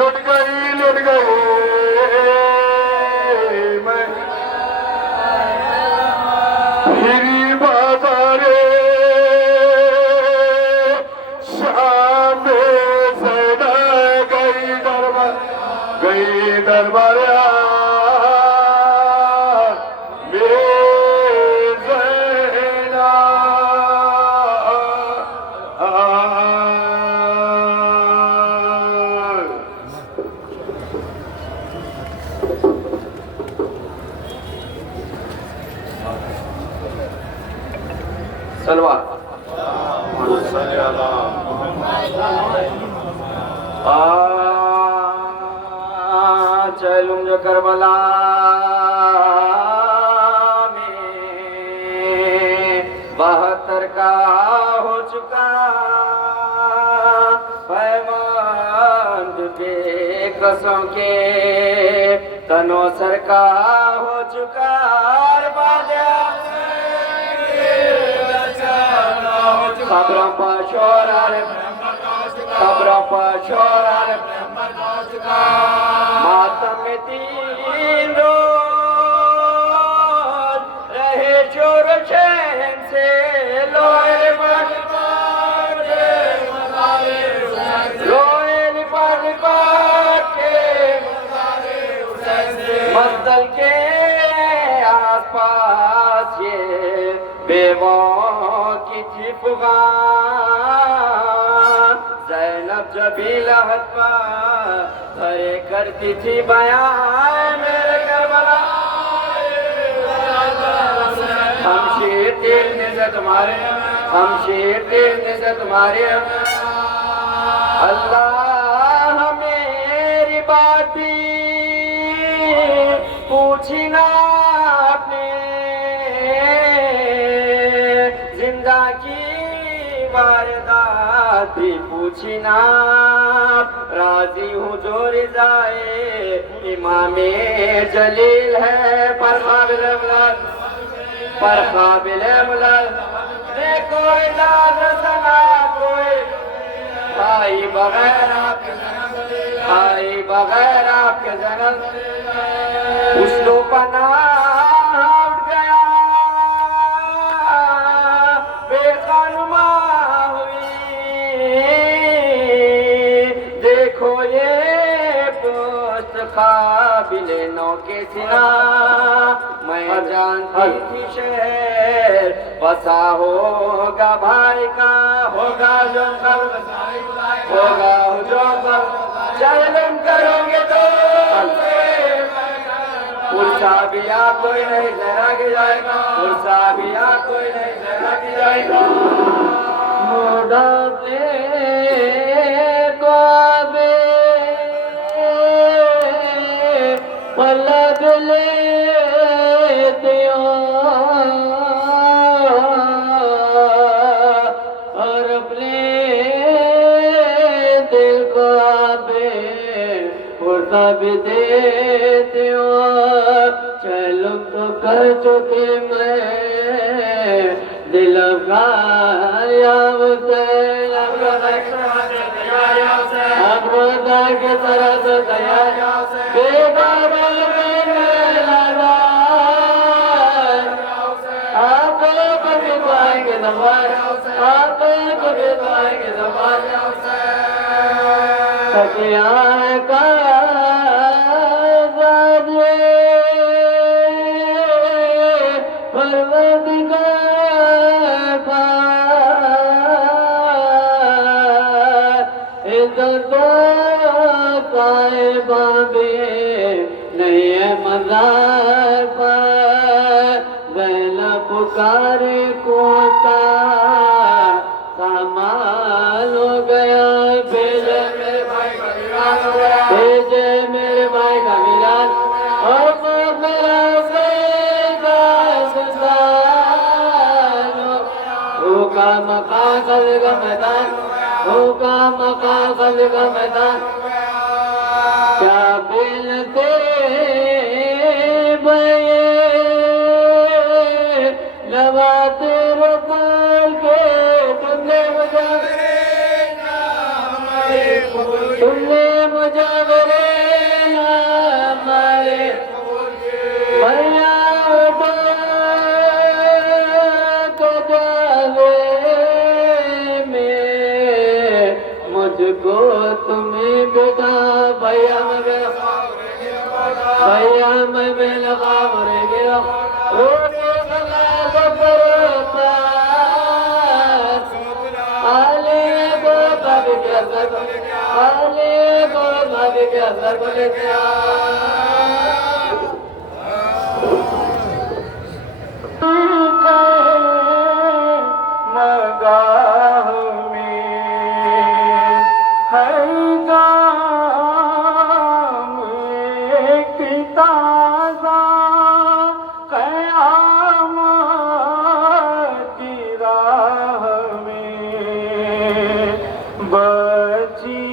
لٹ گئی میں پھری بازار شام سے گئی دربار چلوں جو کربلا میں 72 کا ہو چکا پیماند کے قسم کے تنو سر کا ہو چکا خبروں پر شور آرے خبروں پر شور آرے ماتم میں 3 روز رہے چور چین سے لوئے لپاٹ کے مزدل کے آس پاس یہ بیووں کی تھی فغان زینب جبیل حتما دھرے کرتی تھی بیان میرے کربلا ہم شیر تیر نے سے تمہارے ہم شیر تیر نے سے تمہارے اللہ میری بات پوچھی نا اپنے زندہ کی واردات بھی پوچھی نا راضی ہوں جو رضائے امام جلیل ہے پر قابل ملل کوئی ناز سنا کوئی بھائی بغیر آپ کے جنم اس لو پناہ اٹھ گیا بے خانمہ ہوئی دیکھو یہ پوست قابل نو کے سنا میں جانتی تھی شہر بسا ہوگا بھائی کا ہوگا جو چلم کرو گے تو پرسا بھی آپ کوئی نہیں ذرا کے جائے گا پرسا بھی آپ کوئی نہیں ذرا کے جائے گا موڑا پہ کوابے پلک لیتے اور اپنے دل کو آبے پرسا بھی دیتے چلو تو کر چکے میں دل افغایا حسین افغانا کے طرح تو تیار بیدار آپ کو بھی پائیں گے زمان آپ کو بھی پائیں گے زمان تکیاں کا نہیں ہے مزار پر زینب پکارے کوتا سامان ہو گیا بھیجے میرے بھائی کا میلاد ہو گیا بھیجے میرے بھائی کا میلاد اور ہوگا مقام قلب کا میدان ہوگا مقام قلب کا میدان کیا ملتے بھائی لواتے رفال کے تم نے مجھے كتاب بيام بيام بالخمر قرق روحي خلاف فرطات عليكم ما بكثر عليكم ما بكثر كل مگاہ میں ہے گام ایک تازہ قیامت کی راہ میں بچی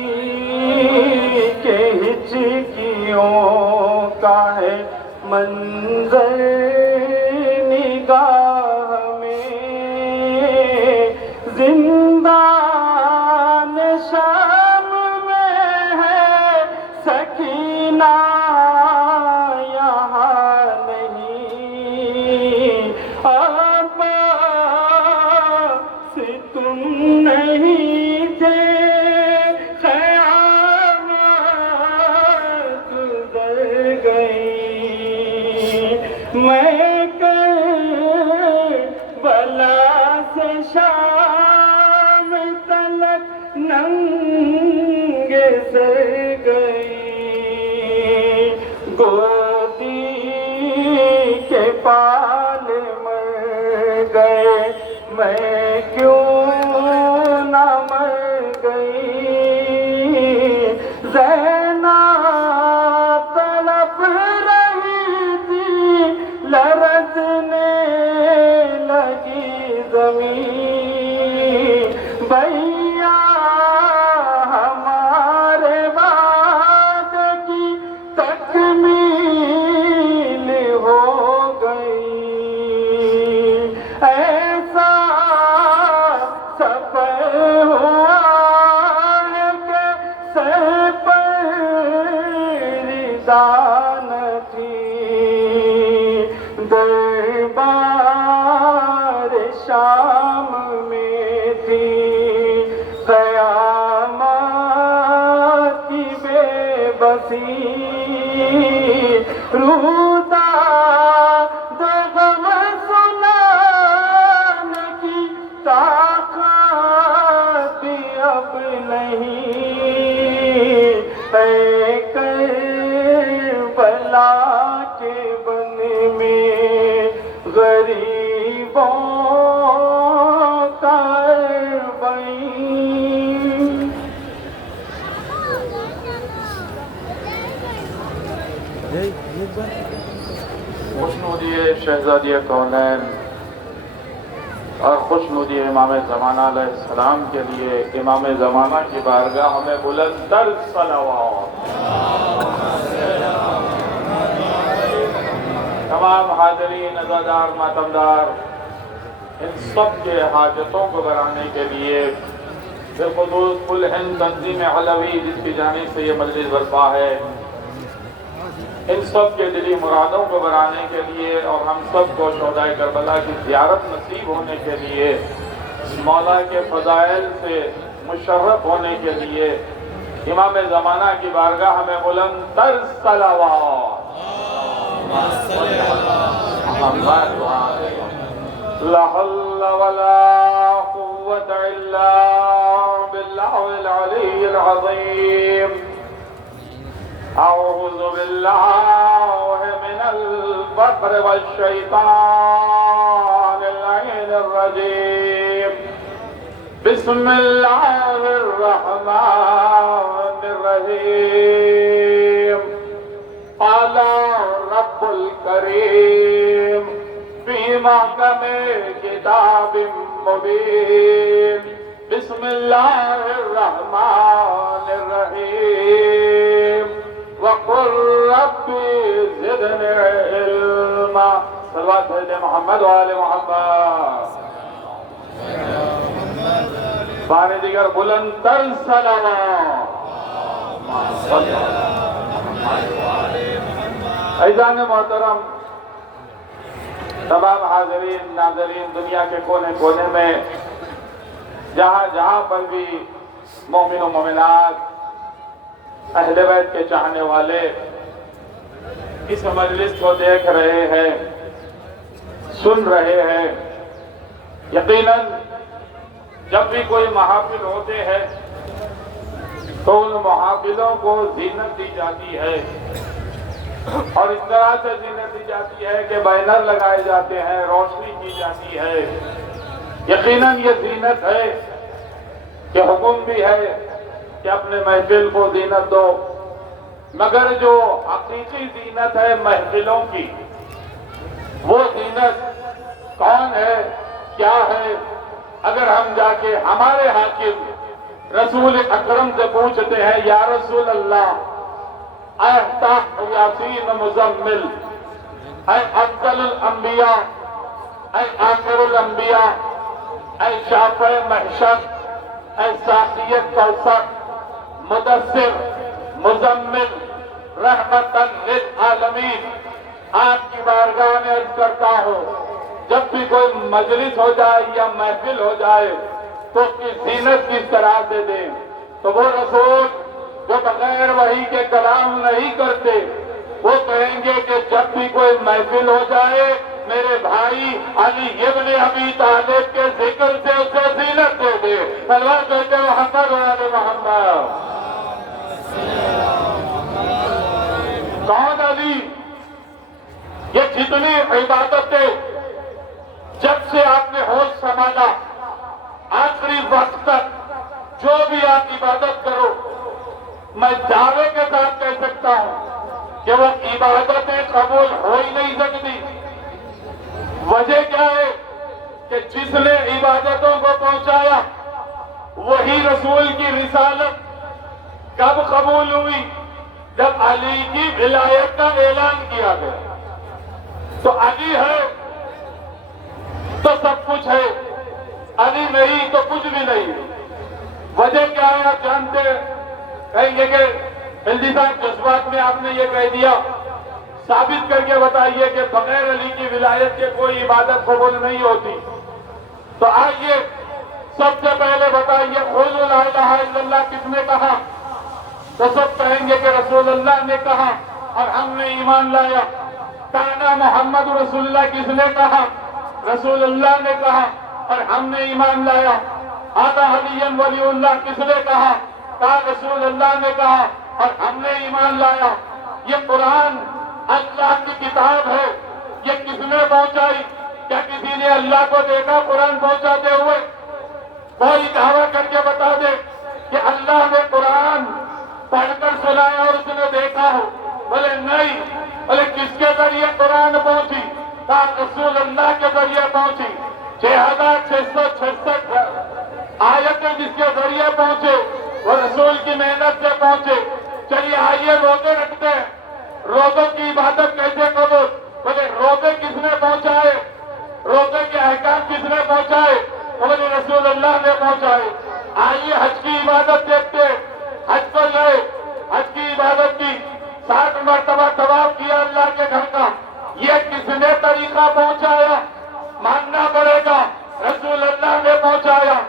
کے ہچکیوں کا ہے منظر نگاہ میں زندان شام میں ہے سکینہ یہاں نہیں عباس تم نہیں تھے قیامت گزر گئی میں بلا سے شام تلک ننگے سر گئی گودی کے پال مر گئے میں کیوں نہ مر گئی زینب تڑپ رہی تھی لرزنے لگی زمین بھیا ہمارے وعدے کی تکمیل ہو گئی ایسا سفر ہوا ہے کہ سر پر رضا نہ تھی دربار شام میں تھی قیامت کی بے بسی رودا غم سنانے کی طاقت اب نہیں اے کربلا کے بن میں غریبوں کا اربعین خوشنودی شہزادی کونین اور خوشنودی امام زمانہ علیہ السلام کے لیے امام زمانہ کی بارگاہ میں بلند تر صلوات تمام حاضرین عزادار ماتمدار ان سب کے حاجتوں کو برانے کے لیے بالخصوص کل ہند تنظیم علوی جس کی جانب سے یہ مجلس برپا ہے ان سب کے دلی مرادوں کو برانے کے لیے اور ہم سب کو شہدائے کربلا کی زیارت نصیب ہونے کے لیے مولا کے فضائل سے مشرف ہونے کے لیے امام زمانہ کی بارگاہ میں بلند تر صلوات لا حول ولا قوة إلا بالله العلي العظيم أعوذ بالله من الفقر والشيطان اللعين الرجيم بسم الله الرحمن الرحيم قال رب الكريم في محكم كتاب مبين بسم الله الرحمن الرحيم وقل ربي زدني علما صلوات سيدنا محمد وآل محمد بانی دیگر بلند تر صلوات عزیزان محترم تمام حاضرین ناظرین دنیا کے کونے کونے میں جہاں جہاں پر بھی مومن و مومنات اہل بیت کے چاہنے والے اس مجلس کو دیکھ رہے ہیں، سن رہے ہیں۔ یقیناً جب بھی کوئی محافل ہوتے ہیں تو ان محافلوں کو زینت دی جاتی ہے، اور اس طرح سے زینت دی جاتی ہے کہ بینر لگائے جاتے ہیں، روشنی کی جاتی ہے۔ یقیناً یہ زینت ہے کہ حکم بھی ہے کہ اپنے محفل کو زینت دو، مگر جو حقیقی زینت ہے محفلوں کی، وہ زینت کون ہے، کیا ہے؟ اگر ہم جا کے ہمارے حاکم رسول اکرم سے پوچھتے ہیں، یا رسول اللہ، اے تحت یاسین مزمل، اے افضل الانبیاء، اے آخر الانبیاء، اے شافع محشر، اے ساقی کوثر، مدثر، مزمل، رحمت للعالمین، آپ کی بارگاہ میں عرض کرتا ہوں، جب بھی کوئی مجلس ہو جائے یا محفل ہو جائے تو اس کی زینت کس طرح سے دیں؟ تو وہ رسول جو بغیر وحی کے کلام نہیں کرتے، وہ کہیں گے کہ جب بھی کوئی محفل ہو جائے میرے بھائی علی ابن ابی طالب کے ذکر سے اسے زینت دے دے۔ سلوات دیتے محمد و آل محمد۔ کون علی؟ یہ جتنی عبادتیں جب سے آپ نے ہوش سنبھالا آخری وقت تک جو بھی آپ عبادت کرو، میں دعوے کے ساتھ کہہ سکتا ہوں کہ وہ عبادتیں قبول ہو ہی نہیں سکتی۔ وجہ کیا ہے کہ جس نے عبادتوں کو پہنچایا وہی رسول کی رسالت کب قبول ہوئی؟ جب علی کی ولایت کا اعلان کیا گیا۔ تو علی ہے تو سب کچھ ہے، علی نہیں تو کچھ بھی نہیں۔ وجہ کیا ہے آپ جانتے ہیں؟ کہیں گے کہ ہلدی صاحب جذبات میں آپ نے یہ کہہ دیا، ثابت کر کے بتائیے کہ بغیر علی کی ولایت کے کوئی عبادت قبول نہیں ہوتی۔ تو آئیے سب سے پہلے بتائیے قولوا لا الہ الا اللہ کس نے کہا؟ تو سب کہیں گے کہ رسول اللہ نے کہا اور ہم نے ایمان لایا۔ کانا محمد رسول اللہ کس نے کہا؟ رسول اللہ نے کہا اور ہم نے ایمان لایا۔ آدھا علی ولی اللہ کس نے کہا؟ رسول اللہ نے کہا اور ہم نے ایمان لایا۔ یہ قرآن اللہ کی کتاب ہے، یہ کس نے پہنچائی؟ کیا کسی نے اللہ کو دیکھا قرآن پہنچاتے ہوئے؟ کوئی دعویٰ کر کے بتا دے کہ اللہ نے قرآن پڑھ کر سنایا اور اس نے دیکھا ہو؟ بولے نہیں۔ بولے کس کے ذریعے قرآن پہنچی؟ رسول اللہ کے ذریعے پہنچی۔ 6666 آیتیں جس کے ذریعے پہنچے وہ رسول کی محنت سے پہنچے۔ چلیے آئیے روزے رکھتے ہیں، روزوں کی عبادت کیسے قبول؟ بولے روزے کس نے پہنچائے؟ روزے کے احکام کس نے پہنچائے؟ بولے رسول اللہ نے پہنچائے۔ آئیے حج کی عبادت دیکھتے ہیں، حج کو لے، حج کی عبادت کی 60 مرتبہ طواف کیا اللہ کے گھر کا، یہ کس نے طریقہ پہنچایا؟ ماننا پڑے گا رسول اللہ نے پہنچایا۔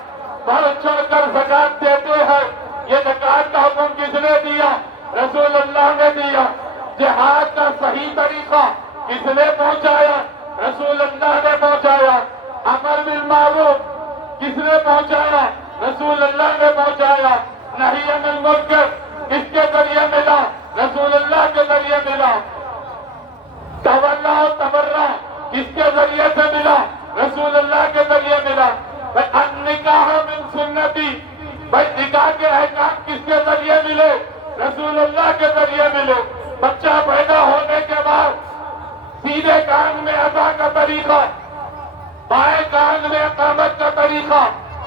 بڑھ چڑھ کر زکات دیتے ہیں، یہ زکات کا حکم کس نے دیا؟ رسول اللہ نے دیا۔ جہاد کا صحیح طریقہ کس نے پہنچایا؟ رسول اللہ نے پہنچایا۔ امر بالمعروف کس نے پہنچایا؟ رسول اللہ نے پہنچایا۔ نہی عن المنکر کس کے ذریعے ملا؟ رسول اللہ کے ذریعے ملا۔ تولا و تبرہ کس کے ذریعے سے ملا؟ رسول اللہ کے ذریعے ملا۔ النکاح من سنتی، بھائی نکاح کے احکام کس کے ذریعے ملے؟ رسول اللہ کے ذریعے ملے۔ بچہ پیدا ہونے کے بعد سیدھے کان میں اذان کا طریقہ، بائیں کان میں اقامت کا طریقہ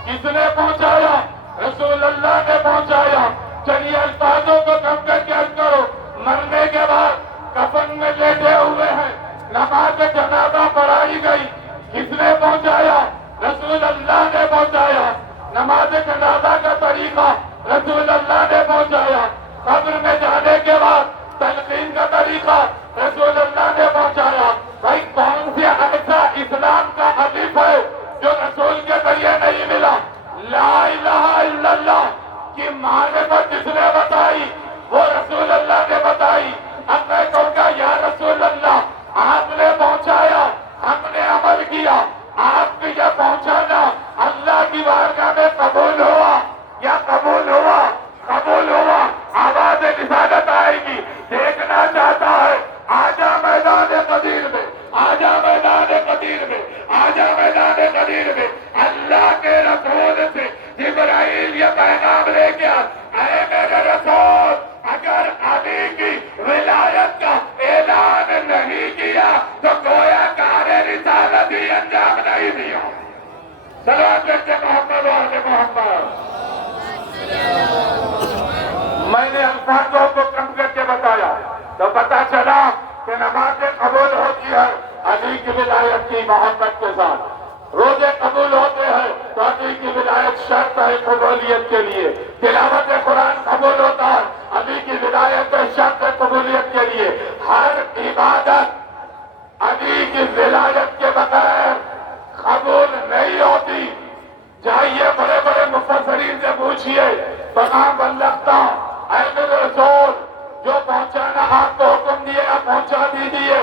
کس نے پہنچایا؟ رسول اللہ نے پہنچایا۔ چلیے الفاظوں کو کم کر کے عرض کرو، مرنے کے بعد کفن میں لیٹے ہوئے ہیں، نماز جنازہ پڑھائی گئی، کس نے پہنچایا؟ رسول اللہ نے پہنچایا۔ نماز جنازہ کا طریقہ رسول اللہ نے پہنچایا۔ قبر میں جانے کے بعد تلقین کا طریقہ رسول اللہ نے پہنچایا۔ بھائی کون سی ایسا اسلام کا الف ہے جو رسول کے ذریعے نہیں ملا؟ لا الہ الا اللہ کی معرفت جس نے بتائی وہ کی دیکھنا چاہتا ہے، آجا میدان قدیر میں، آجا میدان قدیر میں، آجا میدان قدیر میں۔ اللہ کے رسول سے جبرائیل یہ پیغام لے گیا، اے میرے رسول، اگر علی کی ولایت کا اعلان نہیں کیا تو گویا کار رسالت ہی انجام نہیں دیا۔ صلوات بیٹھے محمد و آل محمد۔ میں نے الفاظوں کو کم کر کے بتایا تو پتا چلا کہ نمازیں قبول ہوتی ہے علی کی ولایت کی محبت کے ساتھ، روزے قبول ہوتے ہیں تو علی کی ولایت شرط ہے قبولیت کے لیے، تلاوت قرآن قبول ہوتا ہے علی کی ولایت شرط ہے قبولیت کے لیے، ہر عبادت علی کی ولایت کے بغیر قبول نہیں ہوتی۔ جائیے بڑے بڑے مفسرین سے پوچھئے، پیغام بلغتا اے میرے رسول، جو پہنچانا آپ کو حکم دیے آپ پہنچا دیجیے،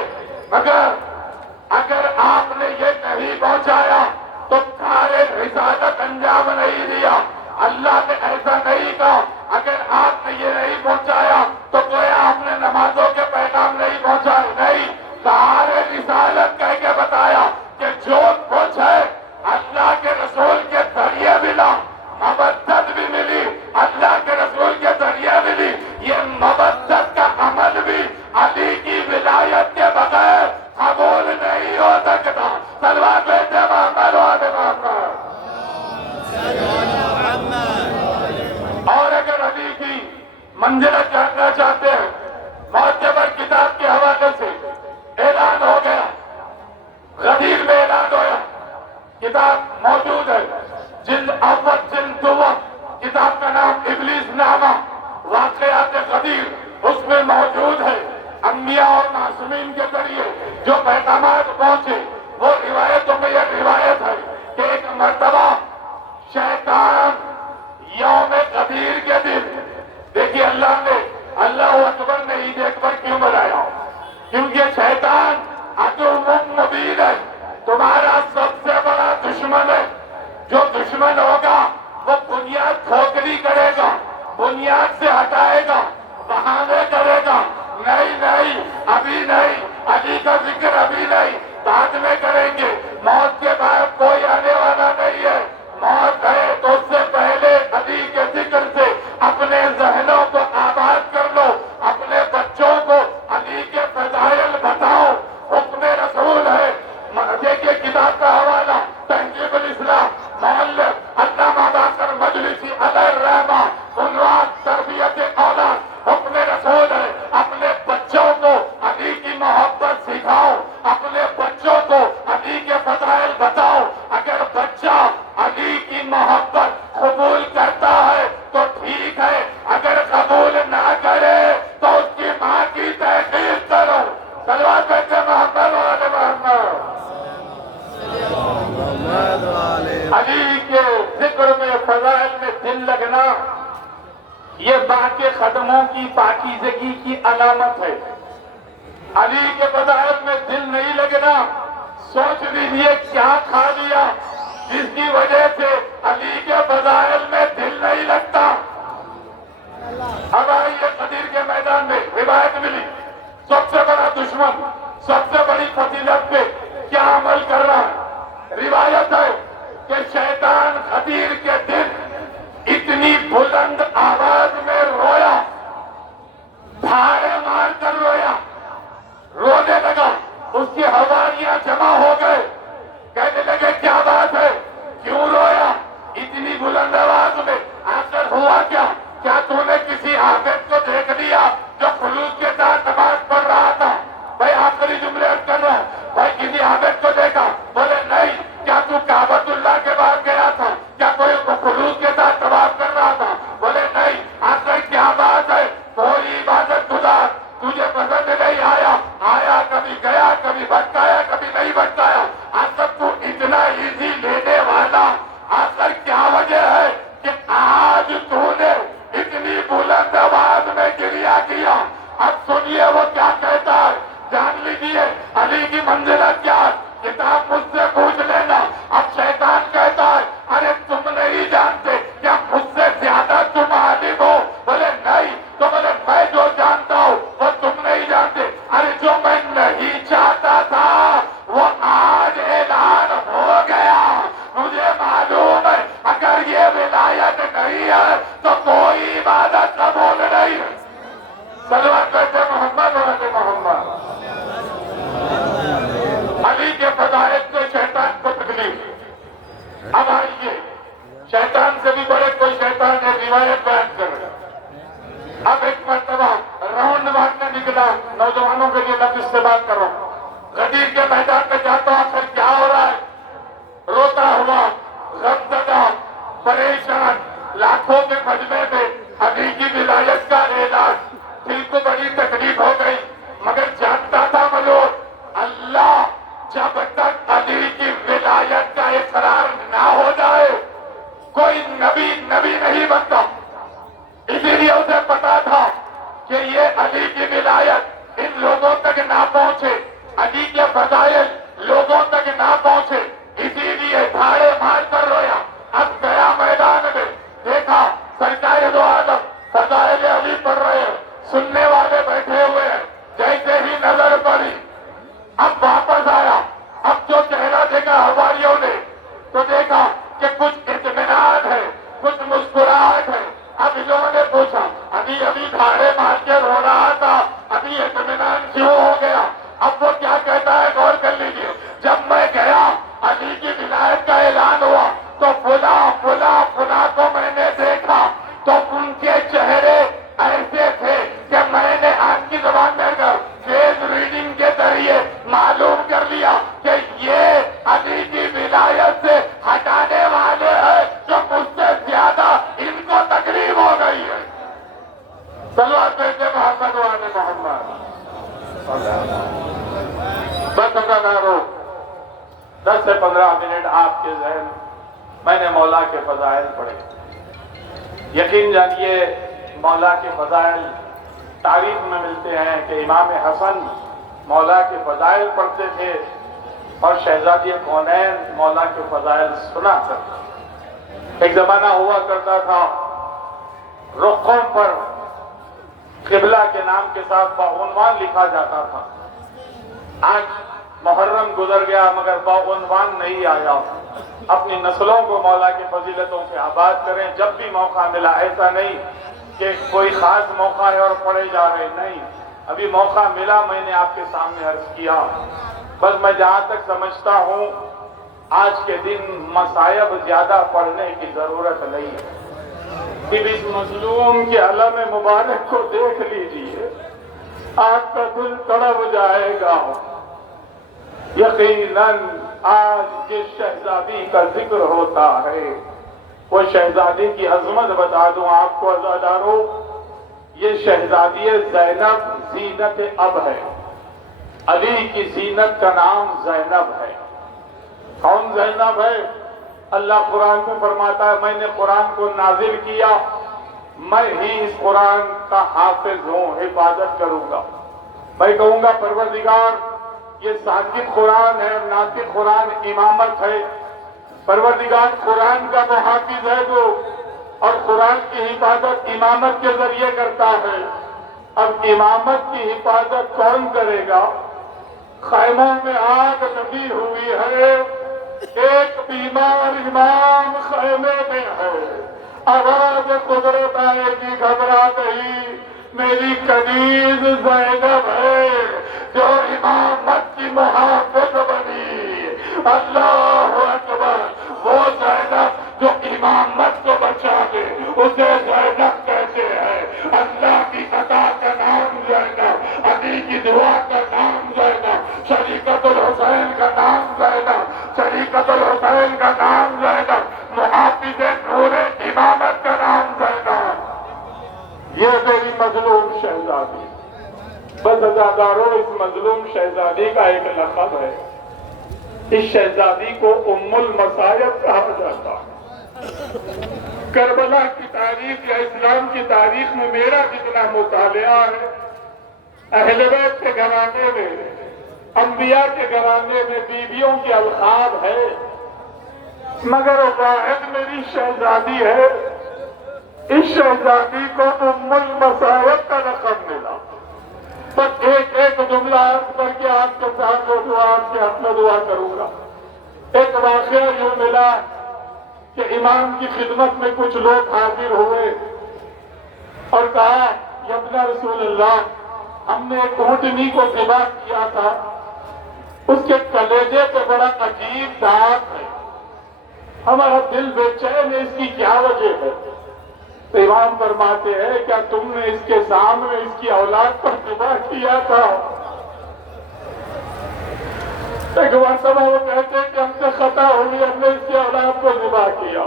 مگر اگر آپ نے یہ نہیں پہنچایا تو سارے رسالت انجام نہیں دیا۔ اللہ نے ایسا نہیں کہا اگر آپ نے یہ نہیں پہنچایا تو گویا آپ نے نمازوں کے پیغام نہیں پہنچائے، نہیں، سارے رسالت کہہ کے بتایا کہ جو کچھ ہے اللہ کے رسول کے ذریعے ملا، مبدت بھی ملی، اللہ کے رسول کے ذریعے ملی، یہ مبدت کا عمل بھی علی کی ولایت کے بغیر قبول نہیں ہو سکتا۔ صلوات بیٹھے محمد و آل محمد۔ اور اگر علی کی منزلت جاننا چاہتے ہیں، معتبر کتاب کے حوالے سے اعلان ہو گیا، غدیر میں اعلان ہوا، کتاب موجود ہے، جلد اول جلد دوم، کتاب کا نام ابلیس نامہ واقعات غدیر، اس میں موجود ہے انبیاء اور معصومین کے ذریعے جو پیغامات پہنچے۔ وہ روایتوں میں یہ روایت ہے کہ ایک مرتبہ شیطان یوم غدیر کے دن، دیکھیے اللہ نے اللہ اکبر نے عید اکبر کیوں بنایا؟ کیونکہ شیطان عدو مبین ہے، تمہارا سب سے بڑا دشمن ہے۔ جو دشمن ہوگا وہ بنیاد کھوکھلی کرے گا، بنیاد سے ہٹائے گا، بہانے کرے گا، نہیں ابھی نہیں، علی کا ذکر ابھی نہیں، بعد میں کریں گے، موت کے بعد کوئی آنے والا نہیں ہے، موت ہے تو اس سے پہلے علی کے ذکر سے اپنے ذہنوں کو آباد کر لو، اپنے بچوں کو علی کے فضائل بتاؤ، حکم رسول ہے۔ دیکھیے کتاب کا حوالہ تہذیب الاسلام، مؤلف علامہ باقر مجلسی علیہ الرحمہ، عنوان تربیت اولاد، حکم رسول ہے، اپنے بچوں کو علی کی محبت سکھاؤ، اپنے بچوں کو علی کے فضائل بتاؤ۔ اگر بچہ علی کی محبت قبول کرتا ہے تو ٹھیک ہے، اگر قبول نہ کرے تو اس کی ماں کی تحقیق کرو۔ صلوات بیٹھے محمد و آل محمد۔ علی کے ذکر میں فضائل میں دل لگنا یہ ماں کے قدموں کی پاکیزگی کی علامت ہے۔ علی کے فضائل میں دل نہیں لگنا، سوچ لیجیے کیا کھا لیا جس کی وجہ سے علی کے فضائل میں دل نہیں لگتا۔ اب آئیے قدیر کے میدان میں روایت ملی، سب سے بڑا دشمن سب سے بڑی فضیلت پہ کیا عمل کر رہا ہے؟ روایت ہے کہ شیطان قدیر کے دن اتنی بلند آواز میں رویا، دھاڑے مار کر رویا، رونے لگا، اس کی حواریاں جمع ہو گئے، کہنے لگے کیا بات ہے، کیوں رویا اتنی بلند آواز میں؟ آخر ہوا کیا تو نے کسی عابد کو دیکھ لیا جو خلوص کے ساتھ نماز پڑھ رہا تھا؟ بھائی آخری جملے کر رہا ہوں، بھائی کسی عابد کو دیکھا؟ بولے نہیں۔ کیا تو کعبۃ اللہ کے بعد گیا تھا؟ کیا کوئی خلوص کے ساتھ طواف کر رہا تھا؟ بولے نہیں۔ آخر کیا بات ہے؟ کوئی عبادت گزار تجھے پسند نہیں آیا کبھی گیا، کبھی بھٹکایا، کبھی نہیں بھٹکایا، آخر تو اتنا ایزی لینے والا، آخر کیا وجہ ہے کہ آج تو نے اتنی بلند آواز میں گریہ کیا؟ اب سنیے وہ کیا کہتا ہے، جان لیجیے علی کی منزلت کیا ہے، کتاب مجھ سے پوچھ لینا۔ اب شیطان کہتا ہے ارے تم نہیں جانتے کیا مجھ سے زیادہ تم عالم ہو؟ بولے نہیں، تو بولے میں جو جانتا ہوں صلوات کہتے محمد و محمد۔ علی کے فضائل سے شیطان کو تکلیف۔ اب آئیے، شیطان سے بھی بڑے کوئی شیطان ہے، روایت بیان کر رہا۔ اب ایک مرتبہ راؤنڈ مارنے نکلا، نوجوانوں کے لیے لفظ استعمال کرو، غدیر کے میدان میں جاتا ہوں، آخر کیا ہو رہا ہے؟ روتا ہوا، غمزدہ، پریشان، لاکھوں کے مجمع میں علی کی ولایت کا اعلان، دل کو بڑی تکلیف ہو گئی، مگر جانتا تھا ملوک اللہ جب تک علی کی ولایت کا اقرار نہ ہو جائے کوئی نبی نہیں بنتا۔ اسی لیے اسے پتا تھا کہ یہ علی کی ولایت ان لوگوں تک نہ پہنچے، علی کے فضائل لوگوں تک نہ پہنچے، اسی لیے دھاڑے مار کر رویا۔ اب گیا میدان میں، دیکھا سرکار دو عالم فضائل علی پڑھ رہے ہیں، سننے والے بیٹھے ہوئے ہیں، جیسے ہی نظر پڑی اب واپس آیا۔ اب جو چہرہ دیکھا حواریوں نے تو دیکھا کہ کچھ اطمینان ہے، کچھ مسکراہٹ ہے۔ اب ان لوگوں نے پوچھا ابھی دھاڑے مار کے رو رہا تھا، ابھی اطمینان کیوں ہو گیا؟ اب وہ کیا کہتا ہے غور کر لیجیے، جب میں گیا علی کی ولایت کا اعلان ہوا تو فلاں کو میں نے دیکھا تو ان کے چہرے ایسے تھے کہ میں نے آج کی زبان میں اگر تیز ریڈنگ کے ذریعے معلوم کر لیا کہ یہ علی کی ولایت سے ہٹانے والے ہیں جو مجھ سے زیادہ ان کو تکلیف ہو گئی ہے۔ صلوات کہتے محمد و آل محمد۔ بس اگر 10 سے 15 منٹ آپ کے ذہن میں نے مولا کے فضائل پڑھے، یقین جانیے مولا کے فضائل تاریخ میں ملتے ہیں کہ امام حسن مولا کے فضائل پڑھتے تھے اور شہزادی کونین مولا کے فضائل سنا کرتے۔ ایک زمانہ ہوا کرتا تھا رخوں پر قبلہ کے نام کے ساتھ باعنوان لکھا جاتا تھا۔ آج محرم گزر گیا مگر باعنوان نہیں آیا۔ اپنی نسلوں کو مولا کی فضیلتوں سے آباد کریں، جب بھی موقع ملا، ایسا نہیں کہ کوئی خاص موقع ہے اور پڑھے جا رہے، نہیں، ابھی موقع ملا میں نے آپ کے سامنے عرض کیا۔ بس میں جہاں تک سمجھتا ہوں آج کے دن مصائب زیادہ پڑھنے کی ضرورت نہیں ہے۔ کہ اس مظلوم کے علم مبارک کو دیکھ لیجئے، آپ کا دل تڑپ جائے گا۔ یقیناً آج جس شہزادی کا ذکر ہوتا ہے وہ شہزادی کی عظمت بتا دوں آپ کو عزادارو، یہ شہزادی زینب زینت اب ہے۔ علی کی زینت کا نام زینب ہے۔ کون زینب ہے؟ اللہ قرآن میں فرماتا ہے میں نے قرآن کو نازل کیا، میں ہی اس قرآن کا حافظ ہوں، حفاظت کروں گا۔ میں کہوں گا پروردگار یہ ساکت قرآن ہے، ناطق قرآن امامت ہے، پروردگار قرآن کا محافظ ہے جو، اور قرآن کی حفاظت امامت کے ذریعے کرتا ہے۔ اب امامت کی حفاظت کون کرے گا؟ خیموں میں آگ لگی ہوئی ہے، ایک بیمار امام خیمے میں ہے، آواز قدرت آئے گی گھبرا نہیں، میری کنیز زینب ہے جو امامت کی محافظ بنی۔ اللہ اکبر، وہ زینب جو امامت کو بچا دے اسے زینب کہتے ہیں۔ اللہ کی عطا کا نام زینب، علی کی دعا کا نام زینب، شریکت الحسین کا نام زینب، شریکت الحسین کا نام زینب، محافظ نور امامت کا نام زینب۔ یہ میری مظلوم شہزادی، بس عزادارو اس مظلوم شہزادی کا ایک لقب ہے، اس شہزادی کو ام المصائب کہا جاتا ہے۔ کربلا کی تاریخ یا اسلام کی تاریخ میں میرا جتنا مطالعہ ہے، اہل بیت کے گھرانے میں، انبیاء کے گھرانے میں بیویوں کے القاب ہے، مگر واحد میری شہزادی ہے۔ اس شہزادی کو ام المصائب کا لقب ملا۔ بس ایک جملہ عرض کر کے آپ کے ساتھ وہ دعا آپ کے حق میں دعا کروں گا۔ ایک واقعہ یوں ملا کہ امام کی خدمت میں کچھ لوگ حاضر ہوئے اور کہا ابن رسول اللہ ہم نے ایک اونٹنی کو ذبح کیا تھا، اس کے کلیجے پہ بڑا عجیب داغ ہے، ہمارا دل بے چین ہے، اس کی کیا وجہ ہے؟ تو امام فرماتے ہیں کیا تم نے اس کے سامنے اس کی اولاد پر ذبح کیا تھا؟ ایک مرتبہ وہ کہتے ہیں کہ ہم سے خطا ہوئی، ہم نے اس کی اولاد کو ذبح کیا۔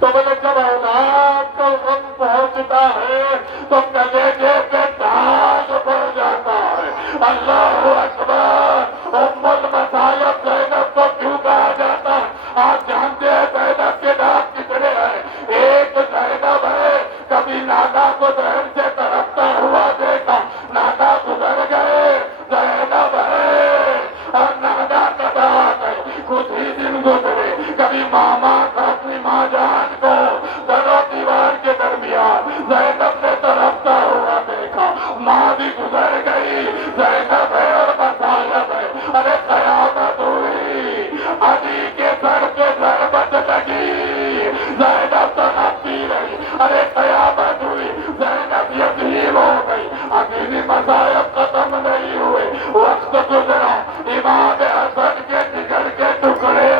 تو بولے جب اولاد کا وقت پہنچتا ہے تو کلیجے پہ داغ پڑ جاتا ہے۔ اللہ اکبر۔ ام المصائب زینب کو کیوں کہا جاتا ہے؟ آپ جانتے ہیں زینب کے نام کتنے ہیں؟ ایک زینب ہے، کبھی نانا کو ذہن سے تڑپتا ہوا دیکھا، نانا گزر گئے، زینب ہے اور نانا تبا گئے، کچھ ہی دن گزرے، کبھی ماما کا اپنی ماں جان کو در و دیوار کے درمیان زینب نے تڑپتا ہوا دیکھا، ماں بھی گزر گئی، زینب ہے اور مصائب ہے۔ ارے قیامت ہوئی، علی کے سر پہ ضربت لگی، زینب تڑپتی رہی، ارے قیامت ہوئی، زینب یتیم ہو گئی، ابھی بھی مصائب ختم نہیں ہوئے، وقت گزرا، امام حسن کے جگر کے ٹکڑے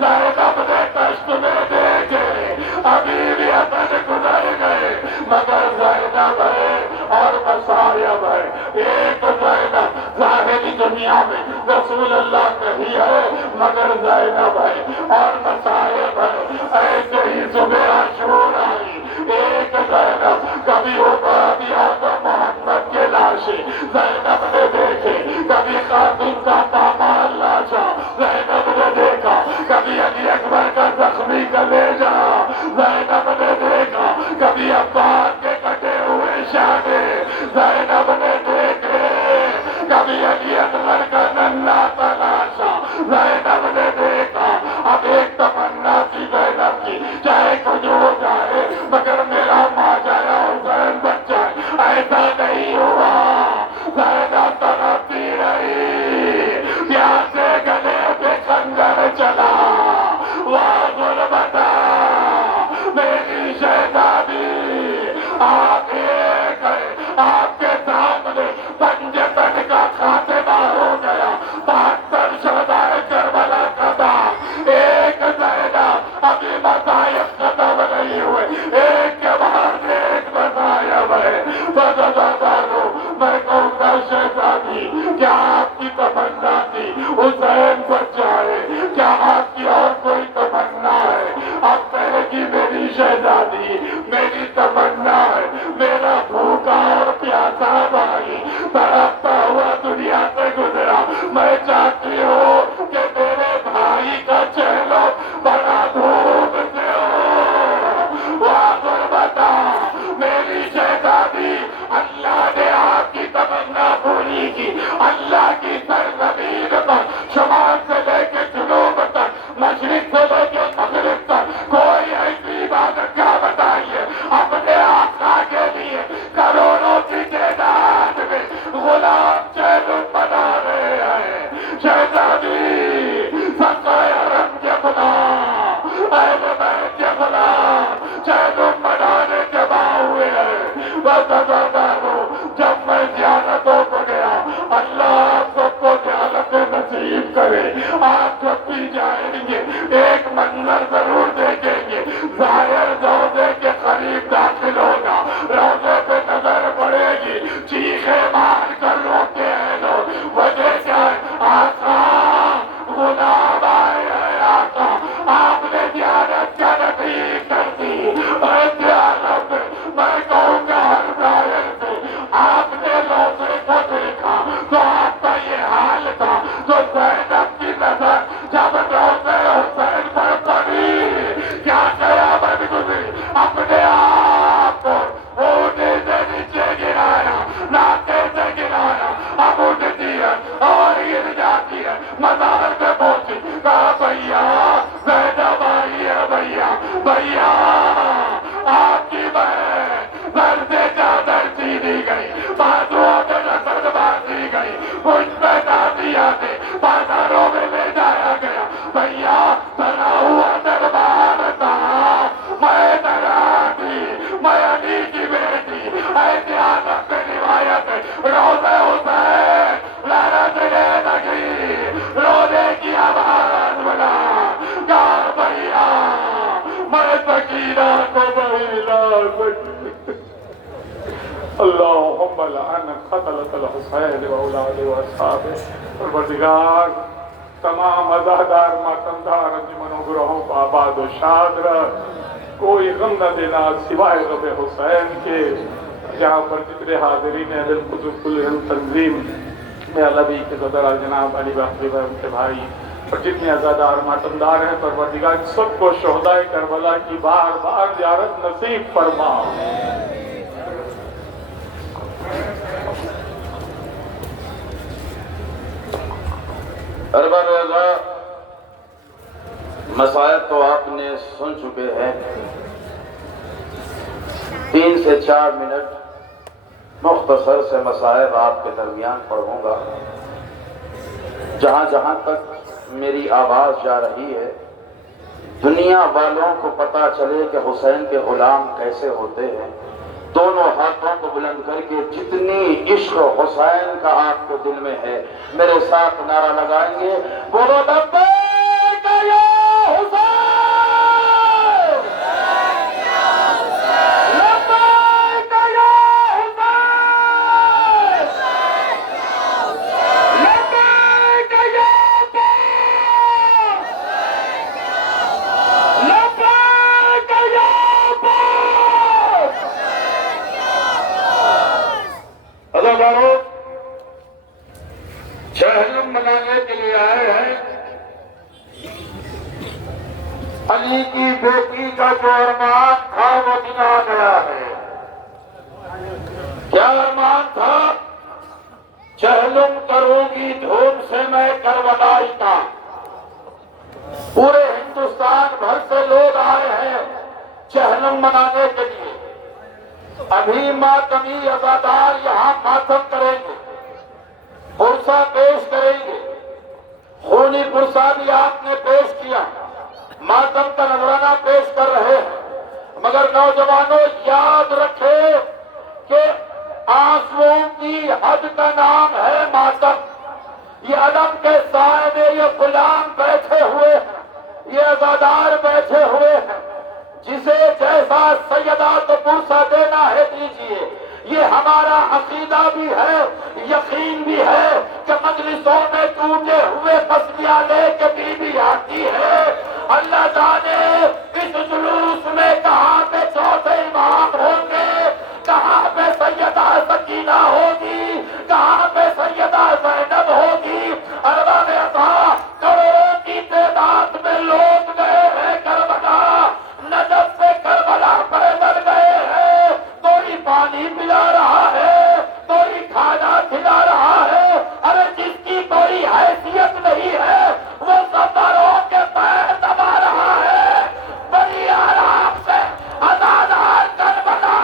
زینب نے کشت میں دیکھے، ابھی بھی حسن گزر گئے، مگر زینب ہے اور مصائب ہے۔ ایک زینب ظاہری دنیا میں رسول اللہ نہیں ہے، مگر زینب ہے اور مصائب ہے۔ ایسے ہی صبح عاشور آئی، ایک زینب، کبھی عبادیہ کا محمد کے لاشیں زینب نے دیکھے، کبھی قاسم کا پامال لاشا زینب نے دیکھا، کبھی علی اکبر کا زخمی کلیجہ زینب نے دیکھا، کبھی عباس کے کٹے ہوئے شانے زینب نے دیکھے، کبھی علی اکبر کا ننھا تلاشا زینب نے دیکھا۔ اب ایک تمنا تھی زینب کی، چاہے کچھ ہو جائے مگر میرا ماجرا حسین بن جائے، ایسا نہیں ہوا، زینب تڑپتی رہی، پیاسے گلے پہ خنجر چلا، واہ غربتا میری شہزادی، آپ ایک ہے، آپ کے سامنے پنجے تن کا خاتمہ ہو گیا، 72 شہدائے کربلا کا داغ، ایک زینب، ابھی مصائب ختم نہیں ہوئے، ایک کے بعد ایک مصائب ہے۔ میں کہوں گا شہزادی، کیا آپ کی تمنا تھی حسین بچ جائے؟ کیا آپ کی اور کوئی تمنا ہے؟ اب کہے گی میری شہزادی، میری تمنا ہے، میرا بھوکا اور پیاسا بھائی تڑپتا ہوا دنیا سے گزرا، میں چاہتی ہوں کہ میرے بھائی کا چہرہ بڑا دھوپ سے ہو، واہ غربتا میری شہزادی، اللہ نے آپ کی تمنا پوری کی، اللہ کی سرزمین پر شمال سے لے کے جنوب تک، مشرق سے لے کے مغرب تک، کوئی ایسی عبادت کا بتائیے اپنے آقا کے لیے کروڑوں کی تعداد میں غلام چہل بنا رہے ہیں۔ شہزادی سقائے حرم کے غلام، اہل بیت کے غلام چہل بنانے کے ہوئے ہیں۔ بس جب میں زیارتوں کو گیا، اللہ آپ سب کو زیارت نصیب کرے، آپ جب بھی جائیں گے ایک منظر ضرور دیکھیں گے، ظاہر روضے کے قریب داخل ہوگا، روضے پہ نظر پڑے گی، چیخے مار کر روتے ہیں لوگ، وجہ کیا ہے؟ آقا غلام آئے ہیں، آقا آپ نے زیارت کیا نصیب کر دی، میں کہوں گا ہر ظاہر سے آپ نے روضے کو دیکھا تو آپ کا یہ حال تھا، تو زینب کی نظر جب روضے حسین پر روزے حسین لہراتے لگی، روزے کی آواز بنا کاربیا میں سکینہ کو بہلا سکی۔ اللہم لعن قتلۃ الحسین و اولاد و اصحابہ۔ پروردگار تمام عزادار ماتمدار انجمنوں گروہوں کو آباد و شاد رکھ، کوئی غم نہ دینا سوائے غم حسین کے۔ یہاں پر جتنے حاضرین ہیں بالخصوص کل ہند تنظیم میں علوی کے صدر جناب علی باقری بھائی کے بھائی اور جتنے عزادار ماتمدار ہیں، پروردگار سب کو شہدائے کربلا کی بار بار زیارت نصیب فرما۔ ارباب رضا، مسائل تو آپ نے سن چکے ہیں، 3 سے 4 منٹ مختصر سے مسائل آپ کے درمیان پڑھوں گا۔ جہاں جہاں تک میری آواز جا رہی ہے، دنیا والوں کو پتہ چلے کہ حسین کے غلام کیسے ہوتے ہیں، دونوں ہاتھوں کو بلند کر کے جتنی عشق حسین کا آپ کو دل میں ہے میرے ساتھ نعرہ لگائیں گے، بولو لبیک یا حسین، لبیک یا حسین، لبیک یا عباس، لبیک یا عباس۔ عزادارو، جہنم منانے کے لیے آئے ہیں۔ علی کی بیٹی کا جو ارمان تھا وہ دن آ گیا ہے۔ کیا ارمان تھا؟ چہلم کروں گی دھوم سے میں کربلائی کا۔ پورے ہندوستان بھر سے لوگ آئے ہیں چہلم منانے کے لیے۔ ابھی ماتمی عزادار یہاں ماتم کریں گے، پرسہ پیش کریں گے۔ خونی پرسہ بھی آپ نے پیش کیا، ماتم کا نذرانہ پیش کر رہے ہیں، مگر نوجوانوں یاد رکھے کہ آنسوؤں کی حد کا نام ہے ماتم۔ یہ علم کے سائے میں یہ غلام بیٹھے ہوئے ہیں، یہ عزادار بیٹھے ہوئے ہیں، جسے جیسا سیدہ کو پرسہ دینا ہے دیجئے۔ یہ ہمارا عقیدہ بھی ہے، یقین بھی ہے کہ مجلسوں میں ٹوٹے ہوئے تسبیح لے کے بیوی آتی ہے۔ اللہ جانے اس جلوس میں کہاں پہ چوتھے امام ہوں گے، کہاں پہ سیدہ سکینہ ہوگی، کہاں پہ سیدہ زینب ہوگی۔ ارباب عطا، کروڑوں کی تعداد میں لوگ گئے ہیں کربلا، نجف سے کربلا پیدل گئے ہیں، کوئی پانی پلا رہا ہے، کوئی کھانا کھلا رہا ہے۔ ارے جس کی کوئی حیثیت نہیں ہے وہ سفروں کے پیر دبا رہا ہے، بڑی آرام سے عزادار کربلا۔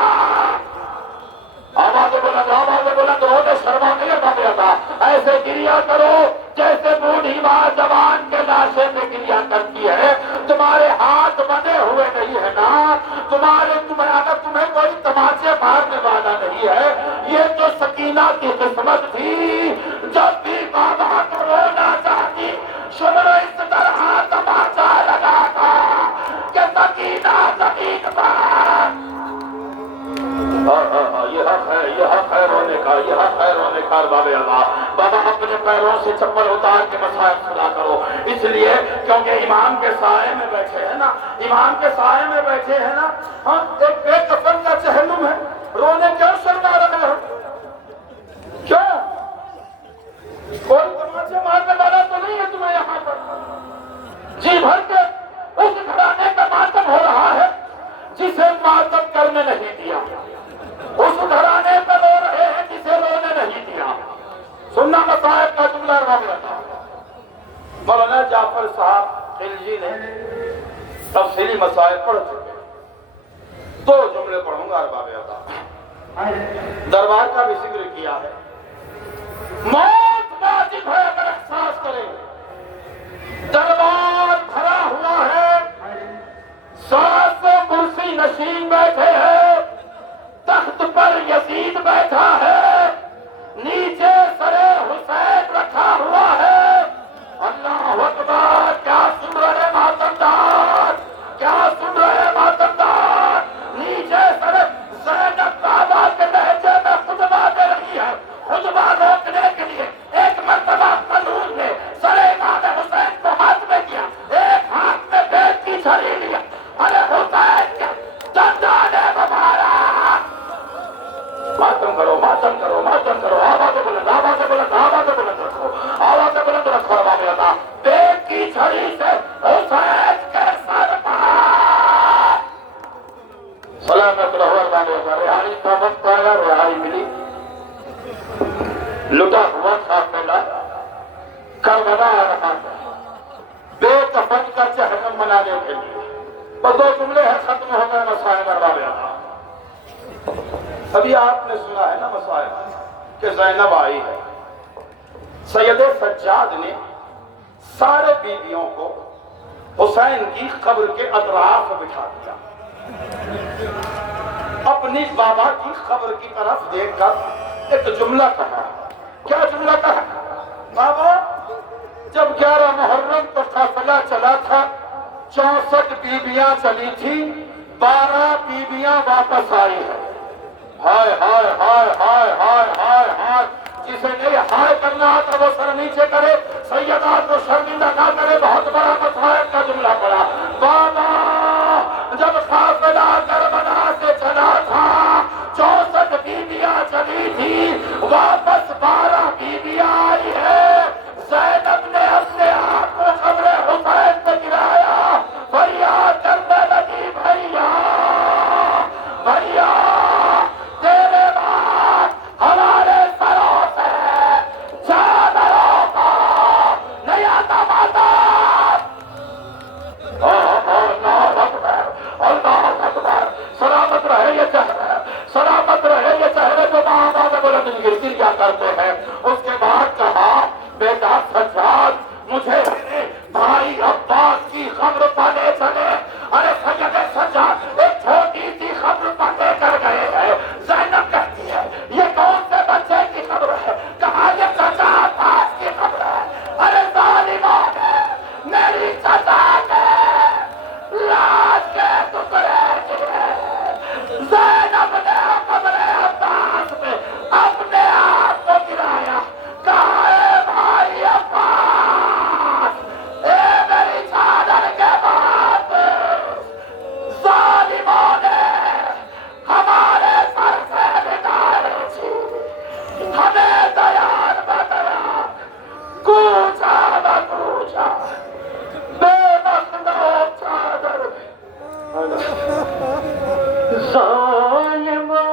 آواز بلند رونے شرما نہیں بنے تھا، ایسے گریا کرو جیسے بوڑھی ماں جوان کے لاشے میں گریا کرتی ہے۔ تمہارے ہاتھ بنے ہوئے نہیں ہے نا، اگر تمہیں کوئی تماچے مارنے والا نہیں ہے۔ یہ جو سکینہ کی قسمت تھی، جب بھی بابا کو رونا چاہتی شمر اس طرح تماچا لگا تھا کہ سکینہ زمین پر۔ یہ حق ہے رونے کا، یہ حق ہے رونے کا۔ بابا اپنے پیروں سے چپل اتار کے مسائل کھلا کرو، اس لیے کیونکہ امام کے سائے میں بیٹھے ہیں نا، امام کے سائے میں بیٹھے ہیں نا۔ ہاں، ایک بے کفن کا چہلم ہے، رونے کیوں شرما رہے ہو؟ کیوں؟ کوئی تماچے مارنے والا تو نہیں ہے تمہیں یہاں پر؟ جی بھر کے اس گھرانے کا ماتم ہو رہا ہے جسے ماتم کرنے نہیں دیا، اس گھرانے پہ رو رہے ہیں جسے رونے نہیں دیا۔ سننا مصائب کا جملہ رہا تھا۔ مولانا جعفر صاحب خلجی نے تفصیلی مسائل پڑھ چکے، 2 جملے پڑھوں گا ارباب عطا۔ دربار کا بھی ذکر کیا ہے، موت واجب ہے اگر احساس کریں۔ دربار بھرا ہوا ہے، 700 کرسی نشین بیٹھے ہیں، تخت پر یزید بیٹھا ہے، مرتبہ روکنے کے لیے ایک مرتبہ قانون نے سر امام حسین کو ہاتھ میں کیا، ایک ہاتھ میں بیت کی چھڑی لیا، ارے حسین کا دندان مبارک، ماتم کرو ماتم کرو ماتم کرو، آواز بلند آواز بلند آواز بلند رکھو، آواز بلند رکھو، امام عطا بیت کی چھڑی سے حسین کے سر پر سلامت رہو۔ اللہ رہائی کا وقت آیا، رہائی ملی، لٹا ہوا تھا میلا کربلا آ رہا تھا بے کفن کا جہنم منانے کے لیے، اور دو جملے ہیں ختم ہو گئے مسائل دربار آتا۔ ابھی آپ نے سنا ہے نا مسائل کہ زینب آئی ہے، سید سجاد نے سارے بیویوں کو حسین کی قبر کے اطراف بٹھا دیا، اپنی بابا کی قبر کی طرف دیکھ کر ایک جملہ کہا۔ کیا جملہ کہا؟ بابا جب 11 محرم کو قافلہ چلا تھا 64 بیویاں چلی تھی، 12 بیویاں واپس آئی ہیں۔ ہائے ہائے ہائے ہائے ہائے ہائے ہائے، جسے نہیں ہائے کرنا آتا وہ سر نیچے کرے، سیدات کو شرمندہ نہ کرے، بہت بڑا مسائل کا جملہ پڑا۔ بابا جب قافلہ کربلا سے چلا تھا 64 بیویاں چلی تھی، واپس 12 بیویاں آئی ہے۔ زینب نے اپنے آپ کو قبر حسین میں گرایا، فریاد کرنے لگی، بھیا بھیا تیرے بعد ہمارے سروں سے چادروں کو نہیں آتا ماتا۔ اللہ اکبر اللہ اکبر، سلامت رہے یہ چہرے، سلامت رہے یہ چہرے جو آواز بلند گرتی کیا کرتے ہیں۔ اس کے بعد کہا بیٹا سجاد مجھے میرے بھائی عباس کی قبر پر لے چلے۔ ارے سید سجاد ایک چھوٹی سی قبر پر لے کر گئے ہیں۔ زینب کہتی ہے یہ کون سے بچے کی قبر ہے؟ کہا یہ چچا عباس کی قبر ہے۔ ارے ظالموں نے میری چچا کے لاش کے ٹکڑے کیے۔ زینب نے قبر عباس میں اپنے آپ کو گرایا، کہا اے بھائی عباس، اے میری چادر کے بعد ظالموں نے ہمارے سر سے مٹائی تھی، ہمیں دیان بدیان کوچا نہ کوچا بے مخلوق چادر ظالمہ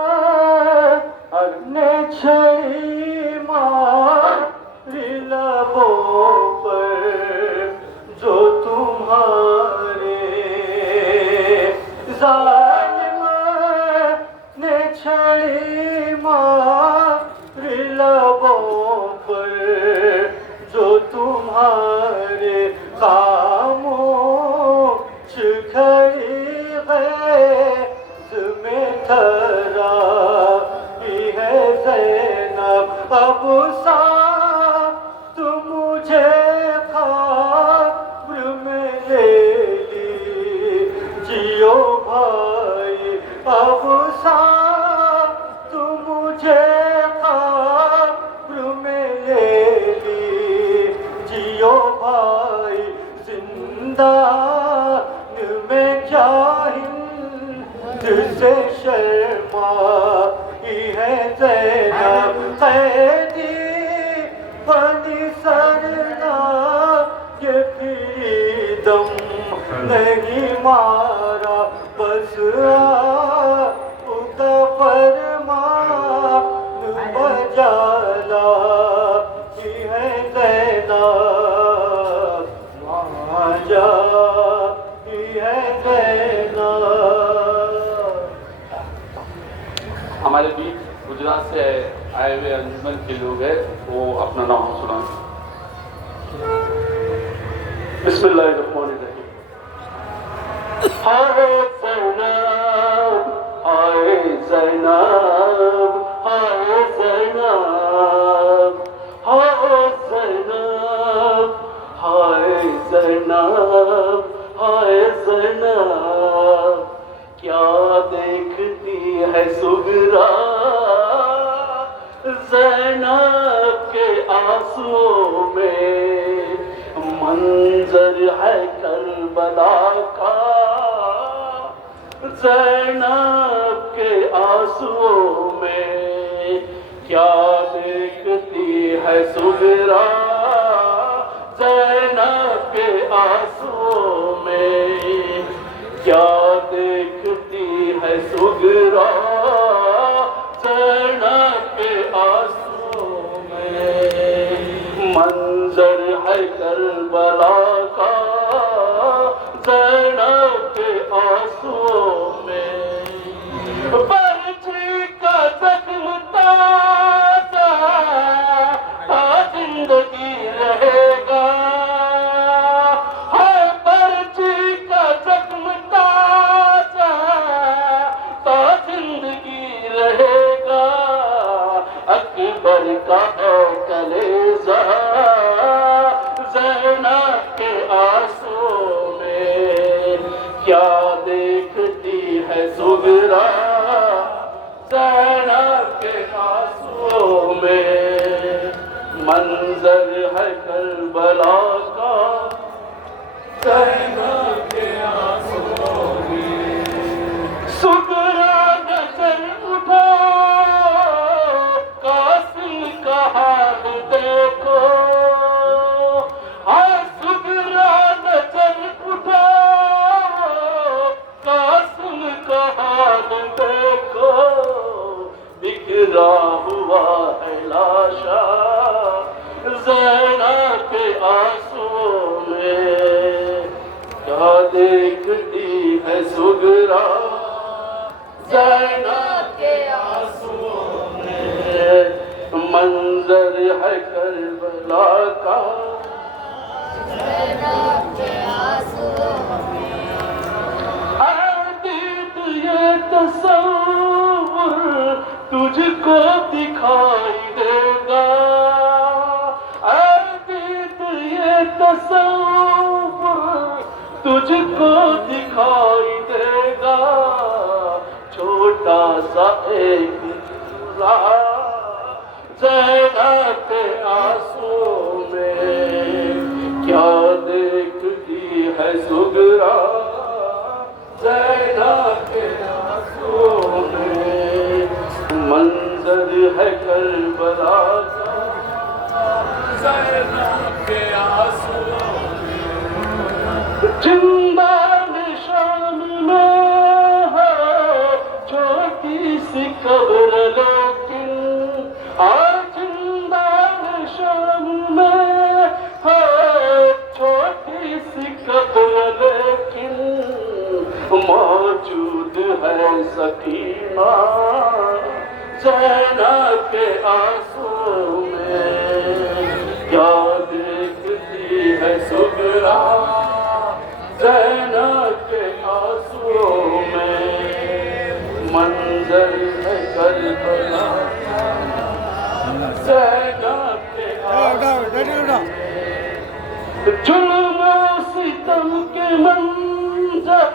نے چھڑی ماری لبوں پر جو تمہارے، ظالمہ نے چھڑی ماری لبوں پر جو تمہارے، خاموش کھڑی غیظ میں تھرا ہی ہے زینب، اب ساتھ مجھے قبر میں لے لیجیو بھائی، اب ساتھ مجھے قبر میں لے لیجیو بھائی، زندان میں کیا ہند سے شرمائی ہے زینب، قیدی بنی سرنا یہ فریدم نہیں مارا، بس آپ کا فرمان بجالا ہی ہے زینب، ماجا ہی ہے زینب۔ ہمارے بیچ گجرات سے آئے ہوئے انجمن کے لوگ ہیں، وہ اپنا نام سنائیں۔ بسم اللہ الرحمن الرحیم۔ ہائے زینب ہائے زینب ہائے زینب ہائے زینب ہائے زینب ہائے زینب، کیا دیکھتی ہے سغرا زینب آنسوؤں میں منظر ہے کربلا کا زینب کے آنسوؤں میں کیا دیکھتی ہے سغرا زینب کے آنسوؤں میں کیا دیکھتی ہے سغرا زینب کے آنسوؤں میں منظر ہے کربلا کا زینب کے آنسوؤں میں برچی کا زخم تازہ زندگی رہے گا ہے برچی کا زخم تازہ زندگی رہے گا اکبر کا کلیزہ زینب کے آنسوؤں میں کیا دیکھتی ہے سغرا زینب کے آنسوؤں میں منظر ہے کربلا کا زینب کے آنسوؤں میں سغرا نظر اٹھا قاسم کا حال دیکھو ہر سغرا نظر اٹھا قاسم کا حال دیکھو بکھرا ہوا ہے لاشا زینب کے آنسوؤں میں کیا دیکھتی ہے سغرا زینب کے آنسوؤں میں منظر ہے کربلا کا زینب کے آنسوؤں یہ تصور تجھ کو دکھائی دے گا یہ تصور تجھ کو دکھائی دے گا چھوٹا سا ایک چورا زینب کے آنسوؤں میں کیا دیکھتی ہے سغرا زینب کے آنسوؤں میں منظر ہے کربلا کا زینب کے آنسوؤں میں جندان شام میں ہے چھوٹی سی قبر لیکن جندان شام میں ہے چھوٹی سی قبر لیکن موجود ہے سکینہ زینب کے آنسوؤں میں کیا دیکھتی ہے سغرا زینب کے آنسوؤں میں منظر ہے کربلا زینب کے آنسوؤں میں ظلم و ستم کے منظر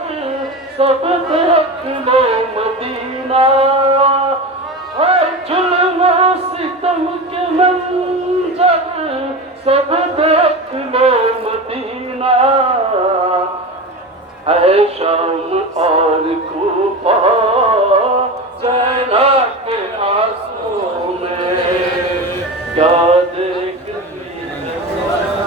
سب دیکھ لو مدینہ ظلم و ستم کے منظر سب دیکھ لو مدینہ ہے شام اور کوفہ زینب کے آنسوؤں میں کیا دیکھتی ہے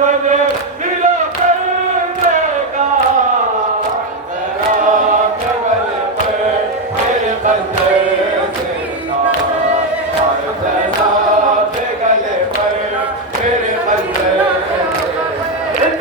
سجدے